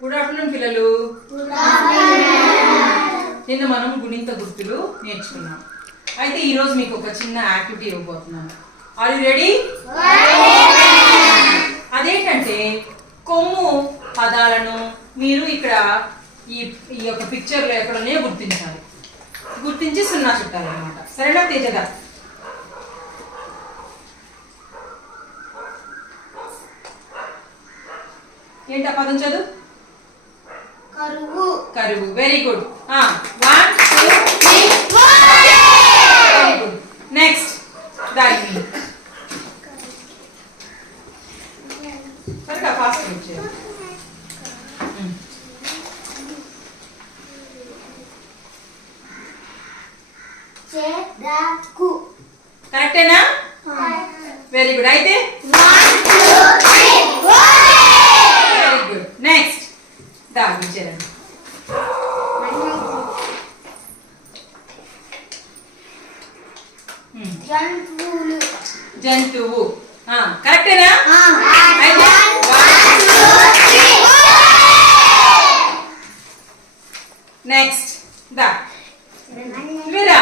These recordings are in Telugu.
గుడ్ ఆఫ్టర్నూన్ పిల్లలు. నిన్న మనం గుణింత గుర్తులు నేర్చుకున్నాం. అయితే ఈరోజు మీకు ఒక చిన్న యాక్టివిటీ ఇవ్వబోతున్నాను. ఆర్ యు రెడీ అదేంటంటే కొమ్ము పదాలను మీరు ఇక్కడ ఈ ఈ యొక్క పిక్చర్లో ఎక్కడనే గుర్తించాలి. గుర్తించి సున్నా చుట్టాలి అనమాట సరేనా తేజగా ఏంటి ఆ పదం చదువు? కరువు. Very good one two three very good next దాని త్వరగా ఫాస్ట్ వచ్చేది చెరకు కరెక్టేనా వెరీ గుడ్ అయితే? వెరీ గుడ్ నెక్స్ట్ దాని చేరండి జంతువులు జంతువు కరెక్టేనా అయితే నెక్స్ట్ దా మీరా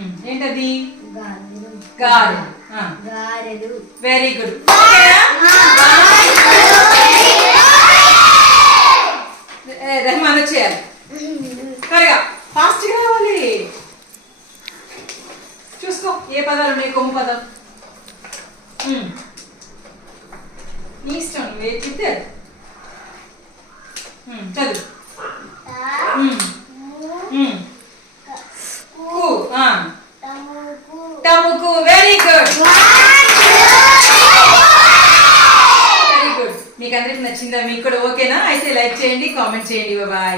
ఏంటది? గారు గారెలు. వెరీ గుడ్ రెహమాన్ వచ్చేయాలి. త్వరగా. ఫాస్ట్గా రావాలి. చూసుకో ఏ పదాలు ఉన్నాయి? కొమ్ము పదం. ఉమ్. నీ ఇష్టం అది. ఉమ్, చదువు. వెరీ గుడ్ వెరీ గుడ్ మీకు అందరికి నచ్చిందా? మీకు కూడా ఓకేనా? అయితే లైక్ చేయండి కామెంట్ చేయండి. బాయ్